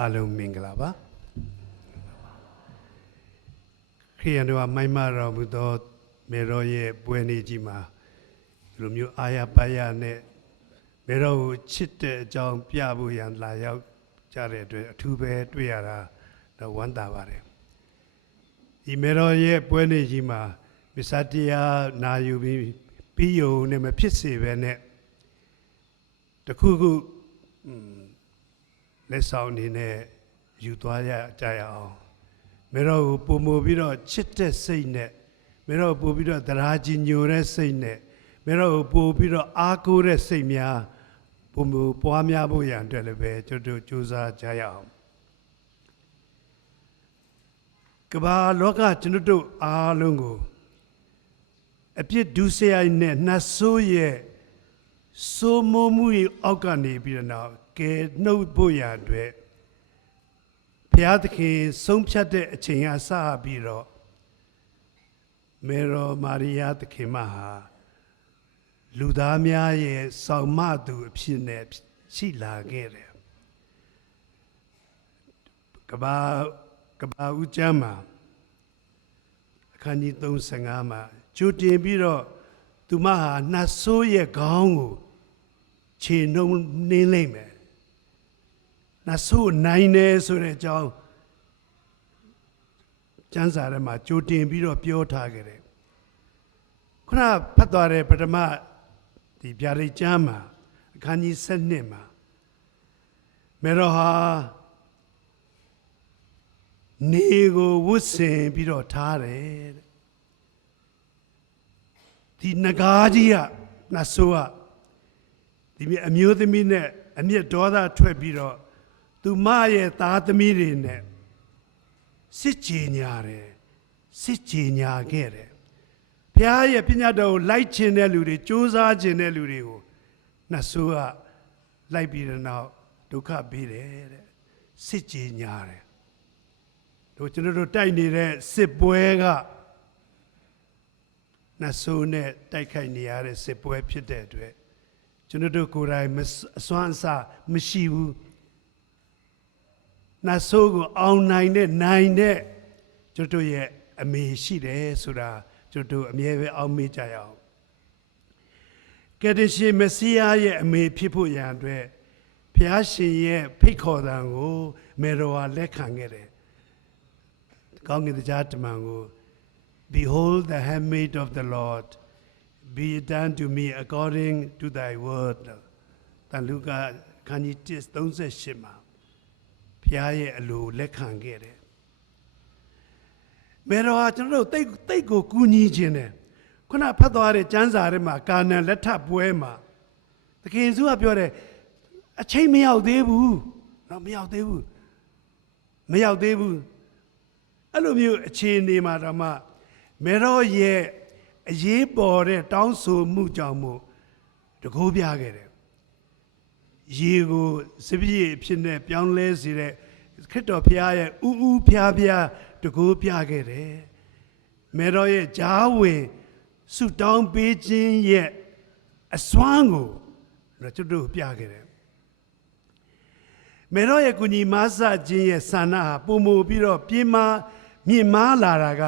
အားလုံးမင်္ဂလာပါခရိယန်တို့ကမိုင်းမတော်မူသောမေတော်ရဲ့ပွဲနေ့ကြီးမှာဒီလိုမျိုးအာရပါရနဲ့မေတော်ကိုချစ်တဲ့အကြောင်းပြဖို့ရန်လာရောက်ကြတဲ့အတွက်အထူးပဲတွေ့ရတာတော့ဝမ်းသာပါတယ်ဒီမေတော်ရဲ့ပွဲနေ့ကြီးမှာမစ္စတရားနာယူပြီးပြီးယုံနဲ့မဖြစ်စေပဲနဲ့တခုခု လက်ဆောင်အနေနဲ့ယူသွားရကြရအောင်မေတော်ကိုပုံမူပြီးတော့ချစ်တဲ့စိတ်နဲ့မေတော်ကိုပို့ပြီးတော့တရားကြီးညိုတဲ့စိတ်နဲ့မေတော်ကိုပို့ပြီးတော့အားကိုးတဲ့စိတ်များပုံမူပွားများဖို့ရန်အတွက်လည်းပဲကျွန်တော်တို့ကြိုးစားကြရအောင်ကမ္ဘာလောကကျွန်တော်တို့အားလုံးကိုအပြစ်ဒုစရိုက်နဲ့နှဆိုးရဲ့ ဆိုမမှု၏အောက်ကနေပြီးတော့နောက်ကဲနှုတ်ဖို့ရအတွက်ဘုရားသခင်ဆုံးဖြတ်တဲ့အချိန်အစပြီးတော့မေရောမာရိယာသခင်မဟာလူသားများရဲ့ဆောင်မသူအဖြစ်နဲ့ရှိလာခဲ့တယ်ကဘာကဘာဦးကျမ်းမှာအခန်းကြီး35မှာကြိုတင်ပြီးတော့သူမဟာနှဆိုးရဲ့ခေါင်းကို ခြေနှုံနှင်းလိုက်မယ်နှဆိုးနိုင်တယ်ဆိုတဲ့အကြောင်းကျမ်းစာထဲမှာကြိုတင်ပြီးတော့ပြောထားခဲ့တယ်ခုနဖတ်သွားတဲ့ပထမဒီဗျာဒိတ်ကျမ်းမှာအခန်းကြီး7မှာမေရောဟာနေကိုဝတ်ဆင်ပြီးတော့ထားတယ်တဲ့ဒီနဂါးကြီးကနတ်ဆိုးက ဒီမြေအမျိုးသမီးနဲ့အမျက်ဒေါသထွက်ပြီးတော့သူမရဲ့သားသမီးတွေနဲ့စစ်ကြေညာတယ်စစ်ကြေညာခဲ့တယ်ဘုရားရဲ့ပညာတော်ကိုလိုက်ခြင်းတဲ့လူတွေစူးစမ်းခြင်းတဲ့လူတွေကိုနတ်ဆိုးကလိုက်ပြီးတဲ့နောက်ဒုက္ခပေးတယ်တဲ့စစ်ကြေညာတယ်တို့ကျွန်တော်တို့တိုက်နေတဲ့စစ်ပွဲကနတ်ဆိုးနဲ့တိုက်ခိုက်နေရတဲ့စစ်ပွဲဖြစ်တဲ့အတွက် ကျွန်တော်တို့ကိုယ်တိုင်မစအစွမ်းအစမရှိဘူးနတ်ဆိုးကိုအောင်နိုင်တဲ့နိုင်တဲ့ကျွန်တော်တို့ရဲ့အမေရှိတယ်ဆိုတာကျွန်တော်တို့အမြဲပဲအောက်မေ့ကြရအောင်ကယ်တင်ရှင်မစီးယားရဲ့အမေဖြစ်ဖို့ရန်အတွက်ဘုရားရှင်ရဲ့ဖိတ်ခေါ်တာကိုမေတော်ဟာလက်ခံခဲ့တယ်ကောင်းကင်တရားတမန်ကို Behold the handmaid of the Lord, be it done to me according to thy word. တန်လူကခန်းကြီး38မှာဖျားရဲ့အလိုလက်ခံခဲ့တယ်။မေတော်ဟာကျွန်တော်တို့တိတ်တိတ်ကိုကူညီခြင်းတယ်။ခုနဖတ်သွားတဲ့ကျမ်းစာထဲမှာကာနန်လက်ထပ်ပွဲမှာသခင်ယေရှုကပြောတယ်အချိန်မရောက်သေးဘူး။တော့မရောက်သေးဘူး။မရောက်သေးဘူး။အဲ့လိုမျိုးအခြေအနေမှာတော့မှမေရောရဲ့ အရေးပေါ်တဲ့တောင်းဆိုမှုကြောင့်မို့တကိုးပြခဲ့တယ်ရေကိုစပည့်အဖြစ်နဲ့ပြောင်းလဲစေတဲ့ခရစ်တော်ဖျားရဲ့ဥဥဖျားဖျားတကိုးပြခဲ့တယ်မေရောရဲ့ဂျားဝင်ဆုတောင်းပေးခြင်းရဲ့အစွမ်းကိုတော့ကျွန်တော်တို့ပြခဲ့တယ်မေရောရဲ့ကုညီမဆခြင်းရဲ့ဆန္ဒဟာပုံမူပြီးတော့ပြင်းမာမြင့်မားလာတာက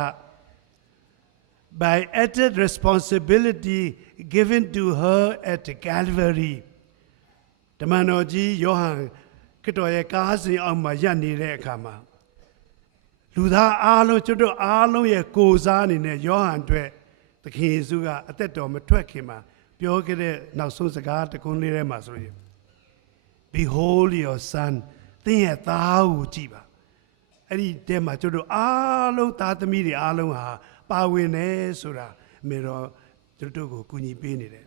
by added responsibility given to her at Calvary ဓမ္မတော်ကြီးယောဟန်ခရစ်တော်ရဲ့ကားစဉ်အောက်မှာရပ်နေတဲ့အခါမှာလူသားအားလုံးကျွတ်တို့အားလုံးရဲ့ကိုယ်စားအနေနဲ့ယောဟန်အတွက်သခင်ယေရှုကအသက်တော်မထွက်ခင်မှာပြောခဲ့တဲ့နောက်ဆုံးစကားတစ်ခုလေးထဲမှာဆိုရင် Behold your son သင်ရဲ့သားကိုကြည့်ပါအဲ့ဒီတဲမှာကျွန်တော်တို့အားလုံးသားသမီးတွေအားလုံးဟာ ပါဝင်တယ်ဆိုတာမေတော်ကျွန်တော်တို့ကိုကူညီပေးနေတယ်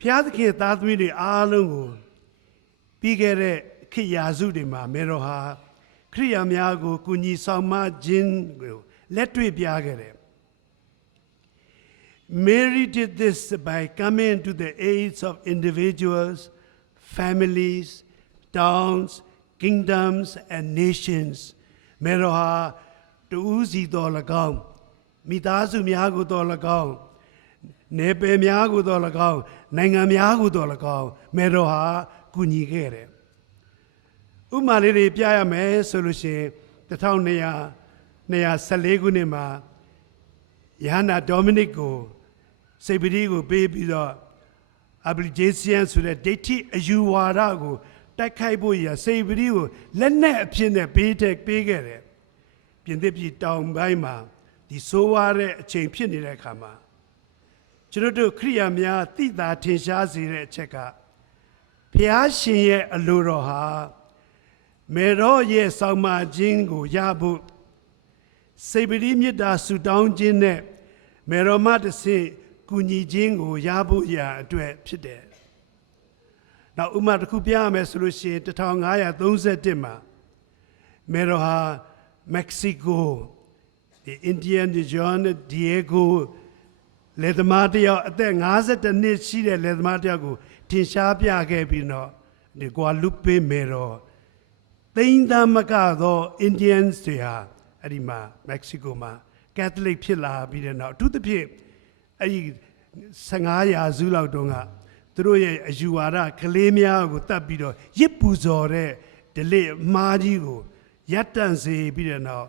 ဘုရားသခင်သားသမီးတွေအားလုံးကိုပြီးခဲ့တဲ့ခေတ်ရာစုတွေမှာမေတော်ဟာခရိယာများကိုကူညီဆောင်မခြင်းကိုလက်တွေ့ပြခဲ့တယ် Mary did this by coming to the aids of individuals, families, towns, kingdoms and nations မေတော်ဟာ တူးစီတော်၎င်းမိသားစုများကိုတော်၎င်းနေပယ်များကိုတော်၎င်းနိုင်ငံများကိုတော်၎င်းမေတော်ဟာကူညီခဲ့တယ်ဥပမာလေးတွေပြရမယ်ဆိုလို့ရှိရင်1200 214ခုနှစ်မှာယဟနာဒေါမနစ်ကိုစေပတိကိုပေးပြီးတော့ application ဆိုတဲ့ဒိဋ္ဌိအယူဝါဒကိုတိုက်ခိုက်ဖို့ရစေပတိကိုလက်နက်အဖြစ်နဲ့ပေးတဲ့ပေးခဲ့တယ် ပြင်သစ်ပြည်တောင်ပိုင်းမှာဒီဆိုးဝါးတဲ့အချိန်ဖြစ်နေတဲ့အခါမှာကျွန်တော်တို့ခရိယာများသိတာထင်ရှားစေတဲ့အချက်ကဖျားရှင်ရဲ့အလိုတော်ဟာမေရောရဲ့ဆောင်မခြင်းကိုရဖို့စေပတိမေတ္တာဆူတောင်းခြင်းနဲ့မေရောမတဆင့်ကူညီခြင်းကိုရဖို့ရာအတွက်ဖြစ်တယ်။နောက်ဥပမာတစ်ခုပြရမယ်ဆိုလို့ရှိရင်1531မှာမေရောဟာ မက္ကဆီကိုဒီအင်ဒီယန်ဒီဂျွန်ဒီယေဂိုလေသမားတယောက်အသက်52နှစ်ရှိတဲ့လေသမားတယောက်ကိုထင်ရှားပြခဲ့ပြီးတော့ဒီကွာလူပေမေရောသိန်းသားမကတော့အင်ဒီယန်တွေဟာအဲ့ဒီမှာမက္ကဆီကိုမှာကက်သလစ်ဖြစ်လာပြီးတဲ့နောက်အထူးသဖြင့်အဲ့ဒီ15ရာစုလောက်တုန်းကသူတို့ရဲ့အယူဝါဒကလေးများကိုတတ်ပြီးတော့ရစ်ပူဇော်တဲ့ဒလိအမားကြီးကို ရပ်တန့်စေပြီးတဲ့နောက်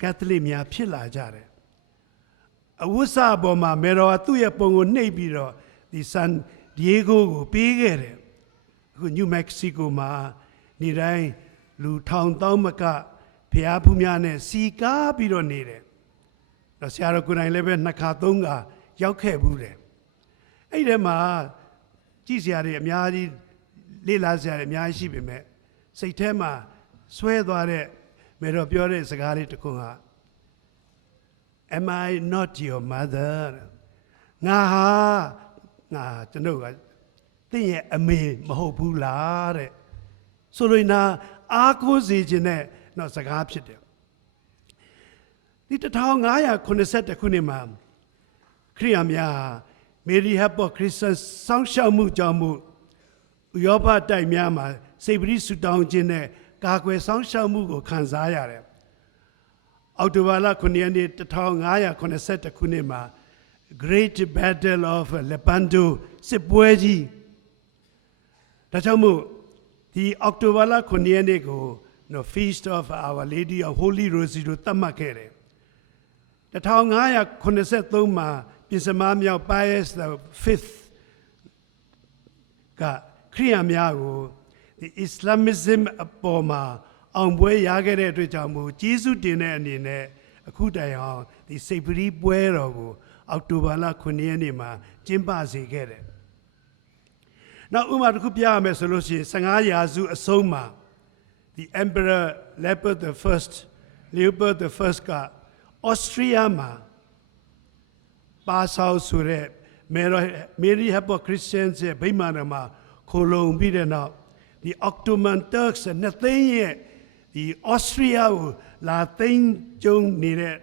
ကက်သလစ်များဖြစ်လာကြတယ်အဝတ်စပေါ်မှာမေတော်ကသူ့ရဲ့ပုံကိုနှိပ်ပြီးတော့ဒီဆန်ဒီယေဂိုကိုပေးခဲ့တယ်အခုနယူးမက္ကဆီကိုမှာနေတိုင်းလူထောင်တောင်းမကဖျားဖူးများနဲ့စီကားပြီးတော့နေတယ်တော့ဆရာတော်ကိုယ်တိုင်လည်းပဲနှစ်ခါသုံးခါရောက်ခဲ့ဘူးတယ်အဲ့ဒီထဲမှာကြည့်စရာတွေအများကြီးလေ့လာစရာတွေအများကြီးရှိပေမဲ့စိတ်ထဲမှာ ဆွဲသွားတဲ့မေတော်ပြောတဲ့စကားလေးတစ်ခုက Am I not your mother ငါဟာငါကျွန်တော်ကတင့်ရဲ့အမေမဟုတ်ဘူးလားတဲ့ဆိုလိုနာအားကိုးစေခြင်းနဲ့တော့စကားဖြစ်တယ်ဒီ1580ခုနှစ်မှာခရိယာများမေရီဟပ်ပေါ်ခရစ်စတန်စောင့်ရှောက်မှုကြောင့်မှုဥရောပတိုက်များမှာစိတ်ပရိစုတောင်းခြင်းနဲ့ ကာကွယ်စောင့်ရှောက်မှုကိုခံစားရတယ်အောက်တိုဘာလ9ရက်နေ့1582ခုနှစ်မှာ Great Battle of Lepanto စစ်ပွဲကြီးဒါကြောင့်မို့ဒီအောက်တိုဘာလ9ရက်နေ့ကို no feast of our lady of holy rosary လို့သတ်မှတ်ခဲ့တယ်1583မှာပြင်စမမြောက် Pius the 5th ကခရိယာများကို ဒီ Islamism အပေါ်မှာအောင်ပွဲရခဲ့တဲ့အတွက်ကြောင့်မို့ဂျေစုတင်တဲ့အနေနဲ့အခုတိုင်အောင်ဒီစိတ်ပရိပွဲတော်ကို အောက်တိုဘာလ9ရက်နေ့မှာကျင်းပစေခဲ့တယ်။နောက်ဥပမာတစ်ခုပြရမယ်ဆိုလို့ရှိရင်15ရာစုအဆုံးမှာ the emperor Leopold the first Leopold the first က Austria မှာပါဆောက်ဆိုတဲ့မေရမေရီဟပ်ပေါ်ခရစ်ယာန်ရဲ့ဗိမာန်တော်မှာခိုလုံပြီးတဲ့နောက် ဒီ Ottoman Turks နှစ်သိန်းရဲ့ဒီ Austria ကိုလာသိမ်းကျုံနေတဲ့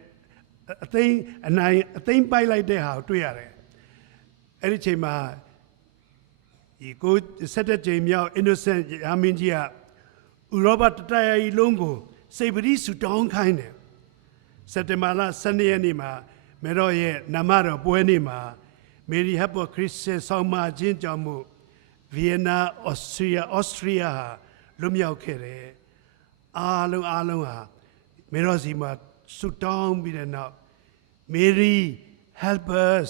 အသိမ်းအနိုင်အသိမ်းပိုက်လိုက်တဲ့ဟာကိုတွေ့ရတယ်။အဲ့ဒီချိန်မှာဒီကိုဆက်တဲ့ချိန်မြောက် innocent ရာမင်းကြီးကဥရောပတတရကြီးလုံးကိုစိတ်ပရိစုတောင်းခိုင်းတယ်။စက်တင်ဘာလ12ရက်နေ့မှာမေတော်ရဲ့နမတော်ပွဲနေ့မှာမေရီဟပ်ပေါ်ခရစ်စတန်ဆောင်မခြင်းကြောင့်မို့ ဗီယက်နာအော်စတြီးယားအော်စတြီးယားဟာလွတ်မြောက်ခဲ့တယ်အားလုံးအားလုံးဟာမေတော်စီမှာဆုတောင်းပြီးတဲ့နောက် Mary help us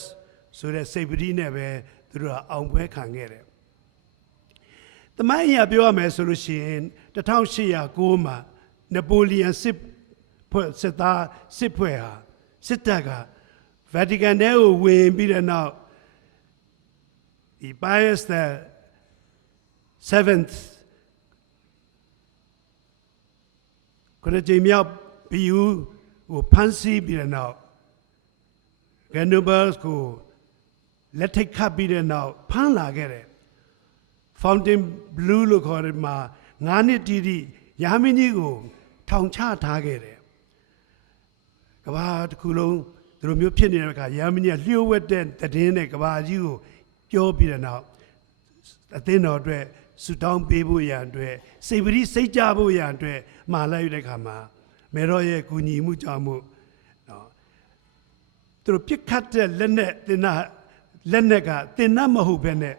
ဆိုတဲ့စိတ်ပတိနဲ့ပဲသူတို့ကအောင်ပွဲခံခဲ့တယ်။တမိုင်းရပြောရမယ်ဆိုလို့ရှိရင်1809မှာနပိုလီယန်စစ်ဖွဲ့စစ်သားစစ်ဖွဲ့ဟာစစ်တပ်ကဗာတီကန်ထဲကိုဝင်ပြီးတဲ့နောက်ဒီ Pius the 7th ခရစ်ကြိမ်မြောက်ဘီယူကိုဖမ်းဆီးပြီးတဲ့နောက်ဂန်နိုဘယ်ကိုလက်ထိတ်ခတ်ပြီးတဲ့နောက်ဖမ်းလာခဲ့တယ် Fountain Blue လို့ခေါ်တဲ့မှာငါးနှစ်တီးတီးရာမင်းကြီးကို ထောင်ချထားခဲ့တယ်ကဘာတစ်ခုလုံးဒီလိုမျိုးဖြစ်နေတဲ့အခါရာမင်းကြီးကလျှို့ဝှက်တဲ့တည်င်းနဲ့ကဘာကြီးကိုပြောပြီးတဲ့နောက်အသင်းတော်အတွက် ဆူတောင်းပေးဖို့ရန်အတွက်စိတ်ပရိစိတ်ကြဖို့ရန်အတွက်မှာလိုက်တဲ့အခါမှာမေတော်ရဲ့ကူညီမှုကြောင့်မို့နော်သူတို့ပြစ်ခတ်တဲ့လက်နဲ့တင်နာလက်နဲ့ကတင်နာမဟုတ်ဘဲနဲ့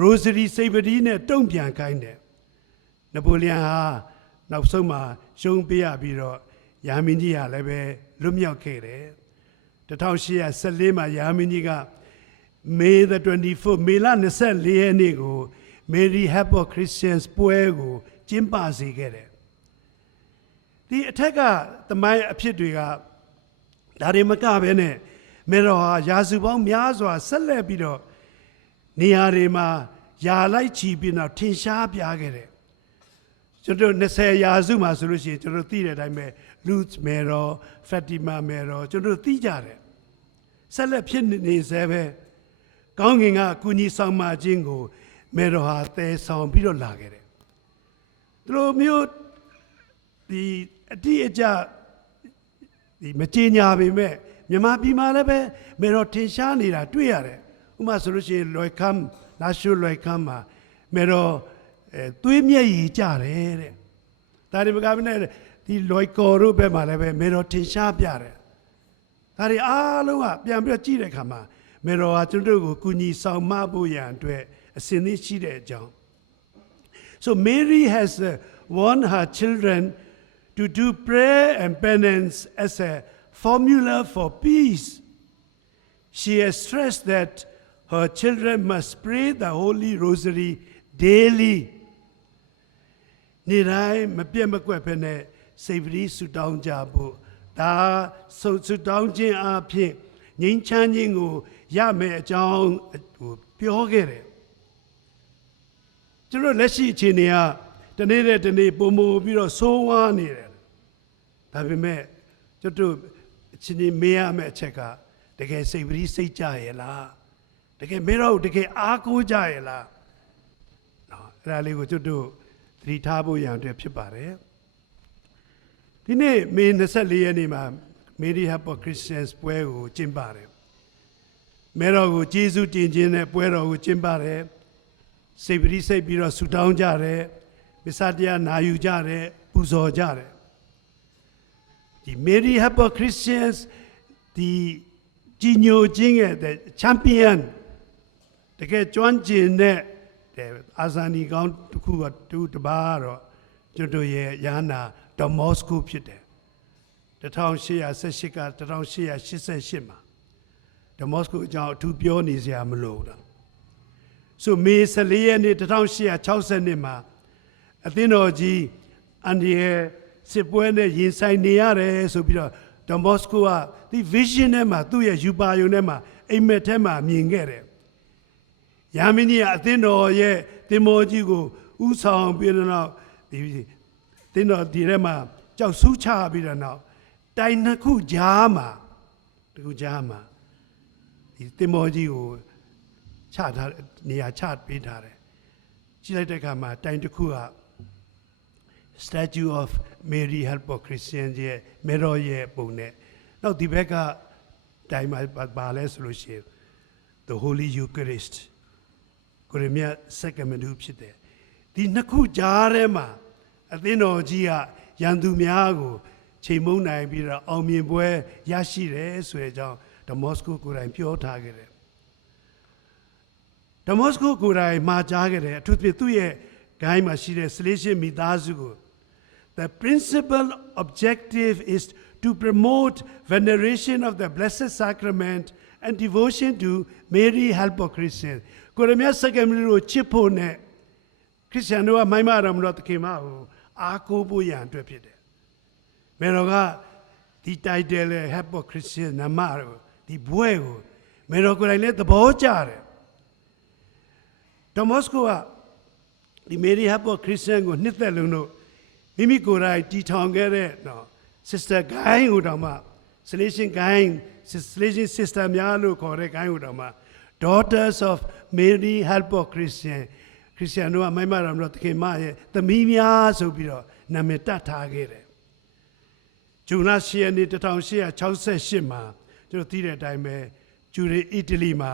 ရိုဇရီစိတ်ပရိနဲ့တုံ့ပြန်ခိုင်းတယ်နပိုလီယန်ဟာနောက်ဆုံးမှာရှုံးပေးရပြီးတော့ယာမင်းကြီးကလည်းပဲလွတ်မြောက်ခဲ့တယ်1814မှာယာမင်းကြီးက May the 24မေလ24ရက်နေ့ကို Mary Happer Christians ပွဲကိုကျင်းပစေခဲ့တယ်ဒီအထက်ကသမိုင်းအဖြစ်တွေကဒါတွေမကဘဲနဲ့မေတော်ဟာယာစုပေါင်းများစွာဆက်လက်ပြီးတော့နေရာတွေမှာယာလိုက်ချီပြီးတော့ထင်ရှားပြခဲ့တယ်ကျွန်တော်20ရာစုမှာဆိုလို့ရှိရင်ကျွန်တော်သိတဲ့အတိုင်းပဲ Ruth မေတော် Fatima မေတော်ကျွန်တော်သိကြတယ်ဆက်လက်ဖြစ်နေစေပဲကောင်းကင်ကကုညီဆောင်မခြင်းကို မေတော်ဟာတည်ဆောင်ပြီးတော့လာခဲ့တယ်သူတို့မျိုးဒီအတိအကျဒီမကြေညာပေမဲ့မြန်မာပြည်မှာလည်းပဲမေတော်ထင်ရှားနေတာတွေ့ရတယ်ဥပမာဆိုလို့ရှိရင်လွယ်ကမ်လာရှုလွယ်ကမ်မှာမေတော်အဲသွေးမျက်ရည်ကြတယ်တဲ့ဒါတွေမကဘဲနဲ့ဒီလွယ်ကော်တို့ဘက်မှာလည်းပဲမေတော်ထင်ရှားပြတယ်ဒါတွေအားလုံးကပြန်ပြီးတော့ကြည့်တဲ့အခါမှာမေတော်ဟာကျွန်တော်တို့ကိုကူညီဆောင်မဖို့ရန်အတွက် အစဉ်သင့်ရှိတဲ့အကြောင်း So Mary has uh, warned her children to do prayer and penance as a formula for peace. She has stressed that her children must pray the Holy Rosary daily. နေ့တိုင်းမပြတ်မကွက်ဖက်နဲ့စိတ်ပရိဆုတောင်းကြဖို့ဒါဆုဆုတောင်းခြင်းအပြင်ငြိမ်းချမ်းခြင်းကိုရမယ်အကြောင်းဟိုပြောခဲ့တယ် ကျွန်တော်လက်ရှိအခြေအနေကတနေ့နဲ့တနေ့ပုံမူပြီးတော့ဆိုးဝါးနေတယ်ဒါပေမဲ့ကျွန်တော်အချင်းချင်းမေးရမယ့်အချက်ကတကယ်စိတ်ပရိစိတ်ကြရဲ့လားတကယ်မေတော့တကယ်အားကိုးကြရဲ့လားနော်အဲ့ဒါလေးကိုကျွန်တော်သတိထားဖို့ရန်အတွက်ဖြစ်ပါတယ်ဒီနေ့မေ24ရက်နေ့မှာမေရီဟပ်ပေါ်ခရစ်ယာန်ပွဲကိုကျင်းပတယ်မေတော်ကိုဂျေဇုတင်ခြင်းနဲ့ပွဲတော်ကိုကျင်းပတယ် စိတ်ပရိစိတ်ပြီးတော့ဆူတောင်းကြတယ်မစ္စတရားနာယူကြတယ်ပူဇော်ကြတယ်ဒီ Mary Harper Christians ဒီကြီးညိုခြင်းရဲ့ the champion တကယ်ကျွမ်းကျင်တဲ့တဲ့အာဇာနည်ကောင်းတစ်ခုကတူတပါးတော့ကျွတ်တို့ရဲ့ယာနာဒေါ်မော့စကိုဖြစ်တယ်1818က1888မှာဒေါ်မော့စကိုအကြောင်းအထူးပြောနေစရာမလိုဘူးတော့ ဆိုမေ14ရက်နေ့1860နှစ်မှာအသင်းတော်ကြီးအန်ဒီရဲ့စစ်ပွဲနဲ့ရင်ဆိုင်နေရတယ်ဆိုပြီးတော့ဒေါ်မော့စကိုကဒီ vision ထဲမှာသူ့ရဲ့ယူပါယုံထဲမှာအိမ်မက်ထဲမှာမြင်ခဲ့တယ်။ယာမင်းကြီးကအသင်းတော်ရဲ့တင်မောကြီးကိုဥဆောင်ပြီးတော့ဒီသင်းတော်ဒီထဲမှာကြောက်ဆူးချပြီးတော့နောက်တိုင်နှစ်ခုကြားမှာတခုကြားမှာဒီတင်မောကြီးကိုချထား နေရာချပေးထားတယ်ကြည့်လိုက်တဲ့အခါမှာတိုင်တစ်ခုက statue of Mary Helper Christian ရဲ့မေရောရဲ့ပုံနဲ့နောက်ဒီဘက်ကတိုင်မှာပါလဲဆိုလို့ရှိရင် the Holy Eucharist ကိုရမြတ်စက္ကမနုဖြစ်တယ်ဒီနှစ်ခုကြားထဲမှာအသင်းတော်ကြီးကရန်သူများကိုချိန်မုံနိုင်ပြီးတော့အောင်မြင်ပွဲရရှိတယ်ဆိုတဲ့အကြောင်းဒမော့စကိုကိုယ်တိုင်ပြောထားခဲ့တယ် ဒမော့စကိုကိုယ်တိုင်မှာကြားခဲ့တယ်အထူးသဖြင့်သူ့ရဲ့ဂိုင်းမှာရှိတဲ့ Salesian မိသားစုကို The principal objective is to promote veneration of the Blessed Sacrament and devotion to Mary Helper Christian ကိုရမြတ်စက္ကမရီကိုချစ်ဖို့နဲ့ခရစ်ယာန်တို့ကမိုင်းမတော်မလို့တခင်မကိုအားကိုးဖို့ရန်အတွက်ဖြစ်တယ်။မေတော်ကဒီ title လေ Helper Christian နာမကိုဒီဘွဲကိုမေတော်ကိုယ်တိုင်လည်းသဘောကျတယ်။ ဒမတ်စကိုကဒီမေရီဟပ်ပေါ်ခရစ်ယာန်ကိုနှစ်သက်လုံးတို့မိမိကိုယ်တိုင်တီထောင်ခဲ့တဲ့နော် sister ဂိုင်းဟိုတောင်မှ selection ဂိုင်း selection sister များလို့ခေါ်တဲ့ဂိုင်းဟိုတောင်မှ daughters of Mary Helper Christian ခရစ်ယာန်တို့ကမိုင်းမတော်မလို့သခင်မရဲ့သမီးများဆိုပြီးတော့နာမည်တတ်ထားခဲ့တယ်ဂျူနာရှီယနီ1868မှာကျွန်တော်သိတဲ့အတိုင်းပဲဂျူရီအီတလီမှာ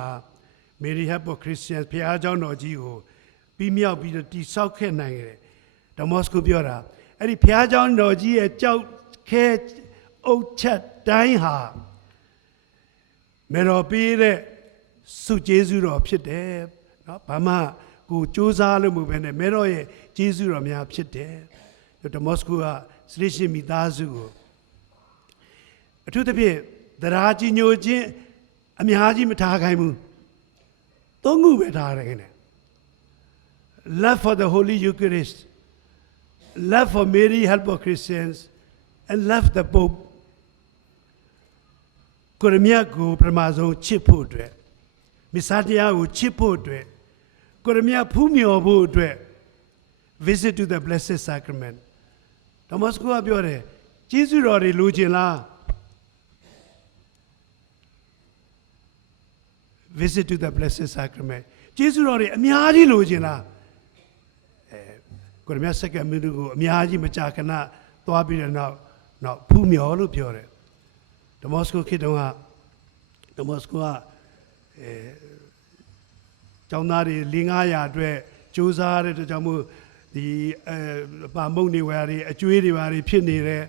မေရီဟပ်ပေါ်ခရစ်စတန်ဘုရားကျောင်းတော်ကြီးကိုပြီးမြောက်ပြီးတော့တိဆောက်ခဲ့နိုင်တယ်ဓမ္မော့စကိုပြောတာအဲ့ဒီဘုရားကျောင်းတော်ကြီးရဲ့ကြောက်ခဲအုတ်ချက်တိုင်းဟာမေတော်ပေးတဲ့စုကျေးဇူးတော်ဖြစ်တယ်နော်ဘာမှကိုစ조사လို့မဟုတ်ဘဲနဲ့မေတော်ရဲ့ကျေးဇူးတော်များဖြစ်တယ်ဓမ္မော့စကိုကစရိရှင်မိသားစုကိုအထူးသဖြင့်သရာကြီးညိုခြင်းအများကြီးမထားခိုင်းဘူး သုံးခုပဲထားရတယ်ခင်ဗျ love for the holy eucharist love for mary help of christians and love the pope ကိုရမြတ်ကိုပထမဆုံးချစ်ဖို့အတွက်မိစ္ဆာတရားကိုချစ်ဖို့အတွက်ကိုရမြတ်ဖူးမြော်ဖို့အတွက် visit to the blessed sacrament ဒမစကိုကပြောတယ်ကျေးဇူးတော်တွေလိုချင်လား visit to the blessed sacrament ကျေးဇူးတော်တွေအများကြီးလိုချင်လားအဲကိုရမြတ်စက္ကန့်မြို့ကိုအများကြီးမကြာခဏသွားပြီးတဲ့နောက်နောက်ဖူးမြော်လို့ပြောတယ်ဒမစကိုခေတ္တကဒမစကိုကအဲကျောင်းသားတွေ၄900အတွက်စူးစမ်းရတဲ့အတွက်ကြောင့်မို့ဒီအဲပါမုံနေဝါတွေအကျွေးတွေပါတွေဖြစ်နေတယ်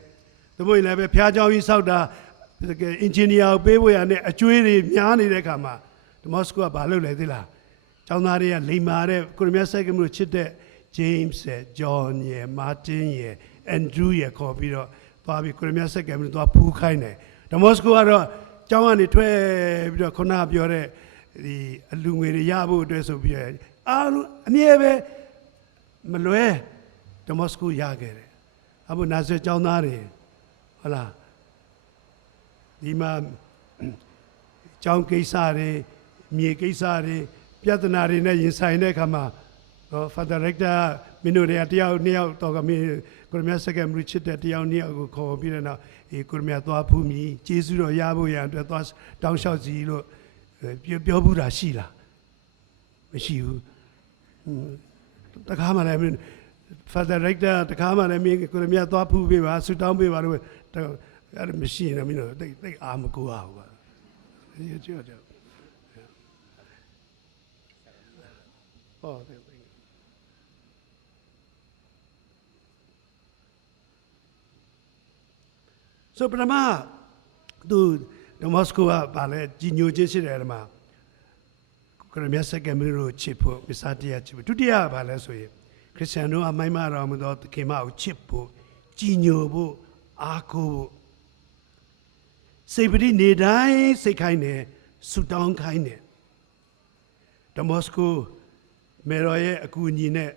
ဒါမို့လည်းပဲဖျားเจ้าကြီးစောက်တာအင်ဂျင်နီယာကိုပေးဖို့ရတဲ့အကျွေးတွေများနေတဲ့အခါမှာ ဒမစကိုကဘာလုပ်လဲသိလားကျောင်းသားတွေကလိမ္မာတဲ့ကိုရမြတ်ဆက်ကမျိုးချစ်တဲ့ James ရယ် John ရယ် Martin ရယ် Andrew ရယ်ခေါ်ပြီးတော့သွားပြီးကိုရမြတ်ဆက်ကမျိုးသွားဖူးခိုင်းတယ်ဒမစကိုကတော့ကျောင်းကနေထွက်ပြီးတော့ခုနကပြောတဲ့ဒီအလူငွေတွေရဖို့အတွက်ဆိုပြီးတော့အားလုံးအမြဲပဲမလွဲဒမစကိုရခဲ့တယ်အဘနာဆွေကျောင်းသားတွေဟုတ်လားဒီမှာကျောင်းကိစ္စတွေ မြေကိစ္စတွေပြဿနာတွေနဲ့ရင်ဆိုင်တဲ့အခါမှာနော် Father Rector မင်းတို့တွေကတယောက်နှစ်ယောက်တော့ကမင်းကိုရမြတ်စက္ကမရချစ်တဲ့တယောက်နှစ်ယောက်ကိုခေါ်ပြီးတဲ့နောက်အေးကိုရမြတ်သွားဖူးမိကျေးဇူးတော်ရဖို့ရန်အတွက်သွားတောင်းလျှောက်စီလို့ပြောပြောဘူးတာရှိလားမရှိဘူးတခါမှလည်း Father Rector တခါမှလည်းမင်းကိုရမြတ်သွားဖူးပေးပါဆူတောင်းပေးပါလို့အဲ့ဒါမရှိရင်မင်းတို့တိတ်တိတ်အာမကိုရဘူးပါဒီကြော ကြောဟောတယ်ဆိုပထမသူဒမစကိုကဗာလဲကြီးညိုခြင်းရှိတယ်အဲ့မှာခရမယစကမီရိုချစ်ဖို့မစ္စတရားချစ်ဖို့ဒုတိယကဗာလဲဆိုရင်ခရစ်ယာန်တို့အမိုင်းမတော်မူသောသခင်မကိုချစ်ဖို့ကြီးညိုဖို့အားကိုးဖို့စိတ်ပရိနေတိုင်းစိတ်ခိုင်းတယ်ဆူတောင်းခိုင်းတယ်ဒမစကို မေရောရဲ့အကူအညီနဲ့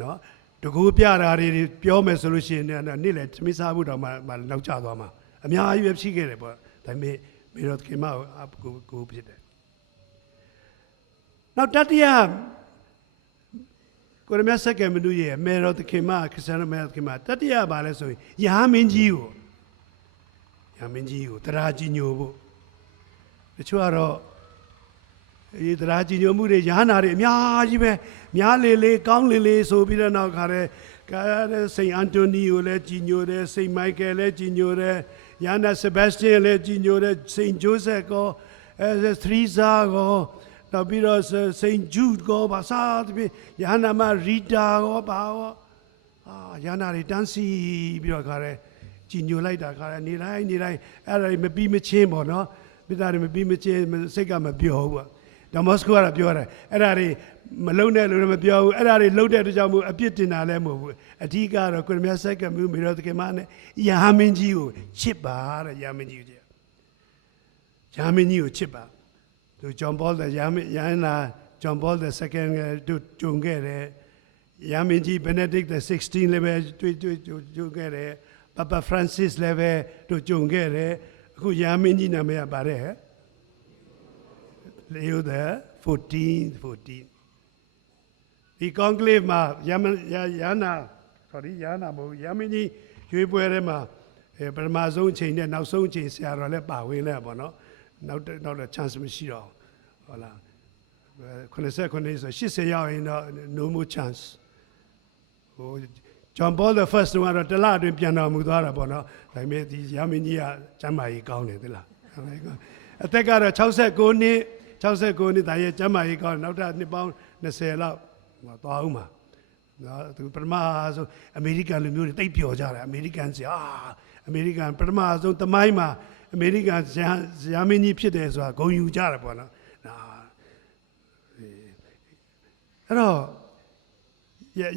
နော်တကူပြတာတွေပြောမယ်ဆိုလို့ရှိရင်လည်းနေ့လေသမီးစားဖို့တော့မှနောက်ကျသွားမှာအများကြီးပဲဖြစ်ခဲ့တယ်ပေါ့ဒါပေမဲ့မေရောခင်မကိုကိုဖြစ်တယ်နောက်တတိယကိုရမစက်ကမနူရဲ့မေရောတခင်မခရစ်ယာန်မေရောတခင်မတတိယဘာလဲဆိုရင်ယာမင်းကြီးကိုယာမင်းကြီးကိုတရားကြီးညိုဖို့တချို့ကတော့ ये राजी जो मुरे यहाँ ना रे म्या जी में म्या ले ले काउं ले ले सो भी ना खा रे कह सेंट एंटोनी हो ले चीनो रे सेंट माइकल ले चीनो रे यहाँ ना सेबेस्टियन ले चीनो रे सेंट जोसेफ को थ्रीजा को ना भी रो सेंट जूड को बसात भी यहाँ ना मार रीडा को बाव यहाँ ना रे डांसी भी ना खा रे चीनो लाई डा खा रे निराई निराई अरे मैं भी में चेंबो ना बितारे मैं भी में चें मैं से क्या मैं भी होगा စိန်ဂျူးကိုဘာသာတပြယန္နာမရီတာကိုဘာရောအာယန္နာတွေတန်းစီပြီးတော့ခါတဲ့ကြည်ညိုလိုက်တာခါတဲ့နေတိုင်းနေတိုင်းအဲ့ဒါမပြီးမချင်းပေါ့နော်မိသားတွေမပြီးမချင်းစိတ်ကမပြောဘူးပေါ့ဒမစကိုကတော့ပြောတယ်အဲ့ဒါတွေမလုံတဲ့လူတွေမပြောဘူးအဲ့ဒါတွေလုံတဲ့အတွက်ကြောင့်မို့အပြစ်တင်တာလည်းမဟုတ်ဘူးအဓိကတော့ကိုရမြတ်ဆက်ကမှုမေတော်တခင်မနဲ့ယာမင်းကြီးကိုချစ်ပါတဲ့ယာမင်းကြီးကိုယာမင်းကြီးကိုချစ်ပါသူဂျွန်ပေါလ်ယာမင်းယာနာဂျွန်ပေါလ် the second တို့ဂျုံခဲ့တယ်ယာမင်းကြီး Benedict the 16လည်းပဲတွေ့တွေ့ဂျုံခဲ့တယ်ပပ Francis လည်းပဲတို့ဂျုံခဲ့တယ်အခုယာမင်းကြီးနာမည်ကပါတယ်ဟဲ့ Leo the 14th 14ဒီ conclave မှာယမယနာ sorry ယနာမဟုတ်ယမင်းကြီးရွေးပွဲထဲမှာအဲပထမဆုံးအချိန်နဲ့နောက်ဆုံးအချိန်ဆရာတော်လည်းပါဝင်လဲပေါ့နော်နောက်နောက်တော့ chance မရှိတော့ဟုတ်လား89ဆို80ရောက်ရင်တော့ no more chance ဟို John Paul the first ကတော့တလအတွင်းပြန်တော်မူသွားတာပေါ့နော်ဒါပေမဲ့ဒီရမင်းကြီးကကျမ်းမာရေးကောင်းတယ်သလားအသက်ကတော့69နှစ် 69နှစ်ဒါရဲ့ကျမ်းမာရေးကောင်းနောက်ထပ်နှစ်ပေါင်း20လောက်သွားအောင်ပါနော်သူပထမဆုံးအမေရိကန်လူမျိုးတွေတိတ်ပျော်ကြတယ်အမေရိကန်စီအာအမေရိကန်ပထမဆုံးတမိုင်းမှာအမေရိကန်ဇာမင်းကြီးဖြစ်တယ်ဆိုတာဂုဏ်ယူကြတယ်ပေါ့နော်ဒါအဲ့တော့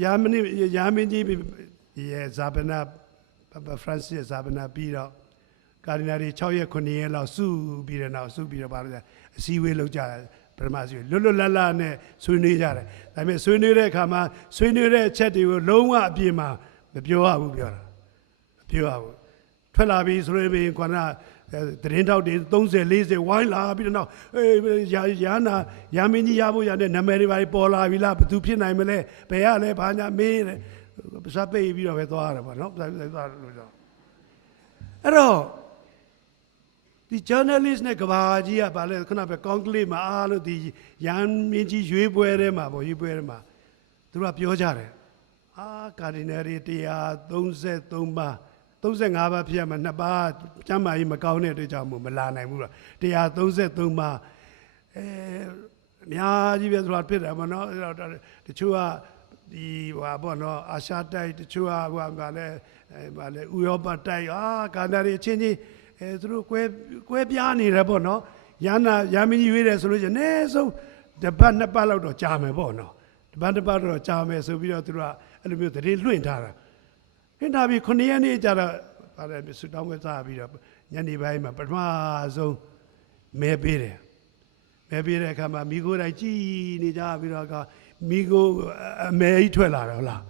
ရာမင်းရာမင်းကြီးဒီရဲ့ဇာပနာဖရန့်စစ်ဇာပနာပြီးတော့ ကာဒီနာတွေ6ရက်9ရက်လောက်စုပြီးတဲ့နောက်စုပြီးတော့ပါလို့အစည်းအဝေးလုပ်ကြတယ်ပထမအစည်းအဝေးလွတ်လွတ်လပ်လပ်နဲ့ဆွေးနွေးကြတယ်ဒါပေမဲ့ဆွေးနွေးတဲ့အခါမှာဆွေးနွေးတဲ့အချက်တွေကိုလုံးဝအပြည့်မှာမပြောရဘူးပြောတာမပြောရဘူးထွက်လာပြီဆိုရင်ဘယ်ခဏသတင်းတောက်တွေ30 40ဝိုင်းလာပြီးတော့အေးရာရာနာရာမင်းကြီးရဖို့ရတဲ့နာမည်တွေပါပေါ်လာပြီလားဘယ်သူဖြစ်နိုင်မလဲဘယ်ရလဲဘာညာမေးတယ်ပစားပိတ်ပြီးတော့ပဲသွားရတယ်ပေါ့နော်ပစားပိတ်သွားတယ်လို့ဆိုအဲ့တော့ ဒီ journalist နဲ့ကဘာကြီးကဘာလဲခုနကကောင်းကလေးမှာအားလို့ဒီရန်မင်းကြီးရွေးပွဲထဲမှာပေါ့ရွေးပွဲထဲမှာသူတို့ကပြောကြတယ်အာကာဒီနယ်တွေ133ပါး35ပါးဖြစ်ရမှာနှစ်ပါးကျမ်းမာရေးမကောင်းတဲ့အတွက်ကြောင့်မို့မလာနိုင်ဘူးတော့133ပါးအဲအများကြီးပဲဆိုတာဖြစ်တယ်မနော်အဲ့တော့တချို့ကဒီဟာပေါ့နော်အာရှတိုက်တချို့ကဟိုကလည်းအဲဗာလဲဥရောပတိုက်အာကာနာတွေအချင်းချင်း အဲသူတို့ကွဲကွဲပြားနေတယ်ပေါ့နော်ရန်နာရန်မင်းကြီးရွေးတယ်ဆိုလို့ရှိရင်အနည်းဆုံးတစ်ပတ်နှစ်ပတ်လောက်တော့ကြာမယ်ပေါ့နော်တစ်ပတ်တစ်ပတ်တော့ကြာမယ်ဆိုပြီးတော့သူတို့ကအဲ့လိုမျိုးတရေလွင့်ထားတာလွင့်ထားပြီး9ရက်နေ့ကျတော့ဗါတယ်ဆူတောင်းကစားပြီးတော့ညနေပိုင်းမှာပထမဆုံးမဲပေးတယ်မဲပေးတဲ့အခါမှာမိကိုတိုင်းကြည်နေကြပြီးတော့ကမိကိုအမဲကြီးထွက်လာတော့လား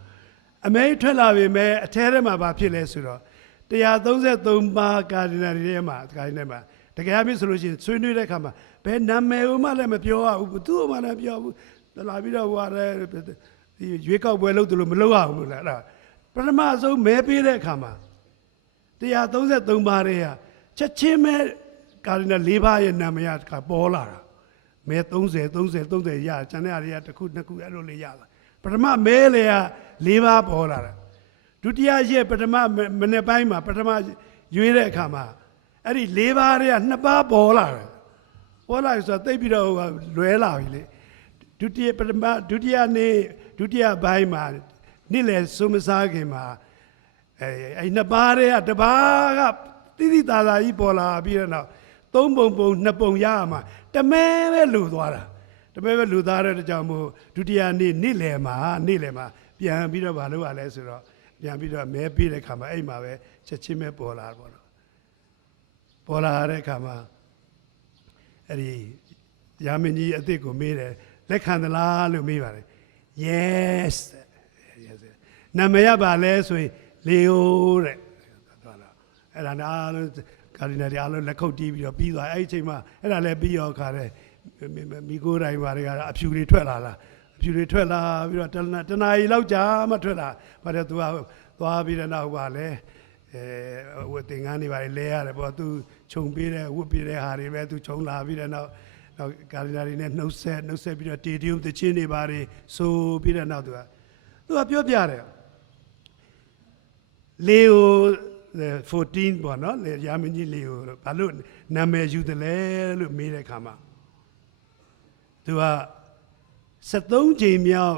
အမဲကြီးထွက်လာပြီမဲအထဲထဲမှာဘာဖြစ်လဲဆိုတော့ 133ပါးကာဒီနယ်တွေထဲမှာကာဒီနယ်မှာတကယ်အဖြစ်ဆိုလို့ရှိရင်ဆွေးနွေးတဲ့အခါမှာဘယ်နာမည်မှလည်းမပြောရဘူးဘသူမှလည်းမပြောဘူးလာပြီးတော့ဟိုဟာလည်းဒီရွေးကောက်ပွဲလုပ်တယ်လို့မလုပ်ရဘူးလားအဲ့ဒါပထမဆုံးမဲပေးတဲ့အခါမှာ133ပါးတဲ့ဟာချက်ချင်းပဲကာဒီနယ်၄ပါးရဲ့နာမည်ကပေါ်လာတာမဲ30 30 30ရကျန်တဲ့အားတွေကတစ်ခုနှစ်ခုအဲ့လိုလေးရတာပထမမဲလေက၄ပါးပေါ်လာတာ ဒုတိယရက်ပထမမနေ့ပိုင်းမှာပထမရွေးတဲ့အခါမှာအဲ့ဒီ၄ပါးတွေကနှစ်ပါးပေါ်လာတယ်ပေါ်လာပြီဆိုတော့သိပ်ပြီးတော့ဟိုကလွဲလာပြီလေဒုတိယပထမဒုတိယနေ့ဒုတိယပိုင်းမှာနေ့လေစုမစားခင်မှာအဲအဲ့နှစ်ပါးတွေကတစ်ပါးကတိတိသာသာကြီးပေါ်လာပြီးတော့သုံးပုံပုံနှစ်ပုံရအောင်မှာတမဲပဲလူသွားတာတမဲပဲလူသားတဲ့ကြောင့်မို့ဒုတိယနေ့နေ့လေမှာနေ့လေမှာပြန်ပြီးတော့မလုပ်ရလဲဆိုတော့ ပြန်ပြီးတော့မဲပြီးတဲ့ခါမှာအဲ့မှာပဲချက်ချင်းပဲပေါ်လာပေါ့နော်ပေါ်လာတဲ့ခါမှာအဲ့ဒီရာမင်းကြီးအစ်စ်ကိုမေးတယ်လက်ခံသလားလို့မေးပါတယ် yes နာမည်ရပါလဲဆိုရင်လေယိုတဲ့သွားတော့အဲ့ဒါနဲ့အားလုံးကာဒီနာတွေအားလုံးလက်ခုပ်တီးပြီးတော့ပြီးသွားအဲ့ဒီအချိန်မှာအဲ့ဒါလည်းပြီးရောခါတဲ့မိကိုတိုင်းပါတွေကအဖြူတွေထွက်လာလားအ ဖြူတွေထွက်လာပြီးတော့တနာတနာရီလောက်ကြာမှထွက်လာဘာတဲ့သူကသွားပြီးတော့နောက်ပါလဲအဲဝတ်တင်ငန်းတွေပါလေလဲရတယ်ပေါ့သူခြုံပေးတဲ့ဝတ်ပေးတဲ့ဟာတွေပဲသူခြုံလာပြီးတော့နောက်နောက်ကာဒီနာတွေနဲ့နှုတ်ဆက်နှုတ်ဆက်ပြီးတော့တေဒီယုံတချင်းတွေပါတွေဆိုပြီးတော့နောက်သူကသူကပြောပြတယ်လေယို14ပေါ့နော်လေရာမင်းကြီးလေယိုဘာလို့နာမည်ယူတယ်လဲလို့မေးတဲ့အခါမှာသူက 73ချိန်မြောက်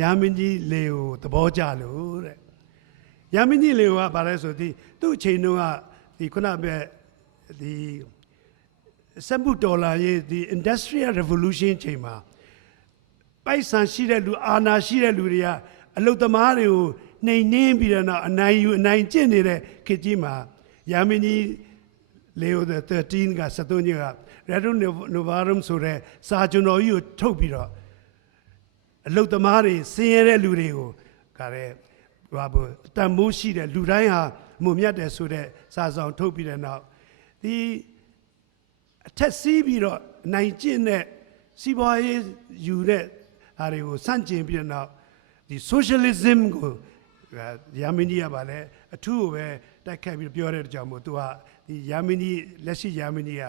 ရာမင်းကြီးလေယိုသဘောကျလို့တဲ့ရာမင်းကြီးလေယိုကဘာလဲဆိုဒီသူ့အချိန်တုန်းကဒီခုနပဲဒီစက်မှုဒေါ်လာရေးဒီ industrial revolution ချိန်မှာပိုက်ဆံရှိတဲ့လူအာဏာရှိတဲ့လူတွေကအလုတ်သမားတွေကိုနှိမ်နှင်းပြီးတော့နောက်အနိုင်ယူအနိုင်ကျင့်နေတဲ့ခေတ်ကြီးမှာယာမင်းကြီးလေယို13က73ကြီးက Rerum Novarum ဆိုတဲ့စာကျွန်တော်ကြီးကိုထုတ်ပြီးတော့ အလုတ်သမားတွေဆင်းရဲတဲ့လူတွေကိုကလည်းဘာဘူးတန်မိုးရှိတဲ့လူတိုင်းဟာမုံမြတ်တယ်ဆိုတဲ့စာဆောင်ထုတ်ပြီးတဲ့နောက်ဒီအထက်စီးပြီးတော့နိုင်ကျင့်တဲ့စီးပွားရေးယူတဲ့အားတွေကိုစန့်ကျင်ပြီးတော့နောက်ဒီ socialism ကိုယာမနီးကပါလဲအထူးကိုပဲတိုက်ခတ်ပြီးပြောတဲ့ကြောင့်မို့သူကဒီယာမနီးလက်ရှိယာမနီးက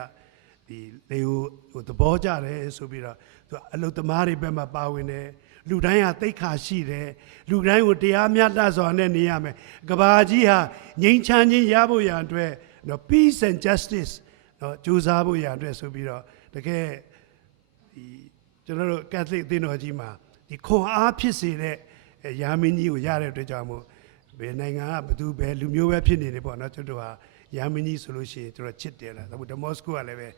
ဒီလေကိုဟိုသဘောကျတယ်ဆိုပြီးတော့သူကအလုသမားတွေဘက်မှာပါဝင်တယ်လူတိုင်းဟာတိတ်ခါရှိတယ်လူတိုင်းကိုတရားမျှတစွာနဲ့နေရမယ်ကဘာကြီးဟာငြိမ်းချမ်းခြင်းရဖို့ရန်အတွက်နော် peace and justice နော်ကြိုးစားဖို့ရန်အတွက်ဆိုပြီးတော့တကယ်ဒီကျွန်တော်တို့ကက်သလစ်အသင်းတော်ကြီးမှာဒီခွန်အားဖြစ်စေတဲ့ယာမင်းကြီးကိုရတဲ့အတွက်ကြောင့်မို့ဘယ်နိုင်ငံကဘယ်သူပဲလူမျိုးပဲဖြစ်နေတယ်ပေါ့နော်ကျွန်တော်တို့ဟာယာမင်းကြီးဆိုလို့ရှိရင်ကျွန်တော်ချစ်တယ်လားဒါပေမဲ့ဒမော့စကိုကလည်းပဲ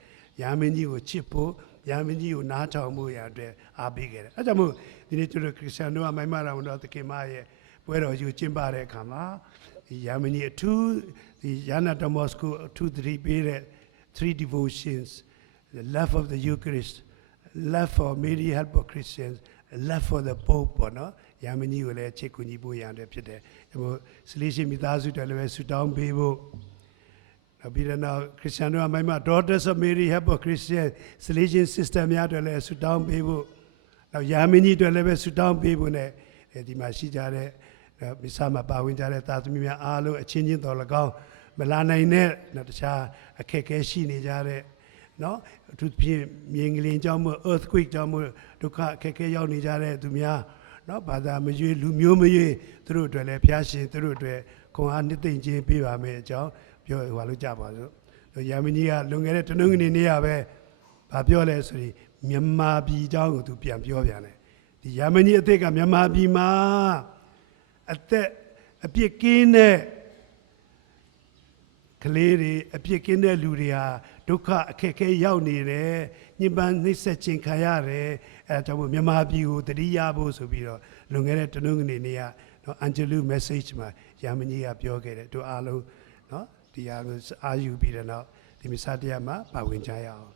ယာမင်းကြီးကိုချစ်ဖို့ယာမင်းကြီးကိုနားထောင်ဖို့ရတဲ့အားပေးခဲ့တယ်အဲကြောင့်မို့ဒီနေ့ကျွန်တော်ခရစ်ယာန်တို့ကမိုင်းမရာဝန်တော်သခင်မရဲ့ပွဲတော်ယူကျင်းပတဲ့အခါမှာဒီယာမနီအထူးဒီယာနာတမော့စကိုအထူးသတိပေးတဲ့ three devotions the love of the Eucharist love for Mary help for Christians love for the Pope ပေါ့နော်ယာမနီကိုလည်းချစ်ကူညီဖို့ရတဲ့ဖြစ်တယ်ဒါမို့စလေးရှိမိသားစုတွေလည်းပဲဆုတောင်းပေးဖို့နောက် ပြီးတော့နောက်ခရစ်ယာန်တို့အမိုင်းမှာ Daughters of Mary help for Christian Salesian sister များတွေလည်းဆုတောင်းပေးဖို့နောက်ယာမနီတွေလည်းပဲဆုတောင်းပေးဖို့ ਨੇ အဲဒီမှာရှိကြတဲ့နော်မိစားမှာပါဝင်ကြတဲ့သာသမီများအားလုံးအချင်းချင်းတော်၎င်းမလာနိုင်တဲ့နော်တခြားအခက်အခဲရှိနေကြတဲ့နော်အထူးသဖြင့်မြေငလင်ကြောင့်မို့ earthquake ကြောင့်မို့ဒုက္ခအခက်အခဲရောက်နေကြတဲ့သူများနော်ဘာသာမရွေးလူမျိုးမရွေးသူတို့အတွက်လည်းဖျားရှင်သူတို့အတွက်ခွန်အားနှစ်သိမ့်ခြင်းပေးပါမယ်အကြောင်း ပြောဟိုလိုကြပါစို့ယာမကြီးကလွန်ခဲ့တဲ့တနင်္ဂနွေနေ့ကပဲဗာပြောလဲဆိုရင်မြန်မာပြည်အကြောင်းကိုသူပြန်ပြောပြန်တယ်ဒီယာမကြီးအသက်ကမြန်မာပြည်မှာအသက်အပြစ်ကင်းတဲ့ကလေးတွေအပြစ်ကင်းတဲ့လူတွေဟာဒုက္ခအခက်အခဲရောက်နေတယ်ညှဉ်းပန်းနှိပ်စက်ခြင်းခံရတယ်အဲဒါကြောင့်မို့မြန်မာပြည်ကိုတတိယဖို့ဆိုပြီးတော့လွန်ခဲ့တဲ့တနင်္ဂနွေနေ့ကနော်အန်ဂျလူမက်ဆေ့ချ်မှာယာမကြီးကပြောခဲ့တယ်တို့အားလုံးနော် ဒီအားလုံးအာယူပြီးတဲ့နောက်ဒီမစ္စတရားမှာပါဝင်ကြရအောင်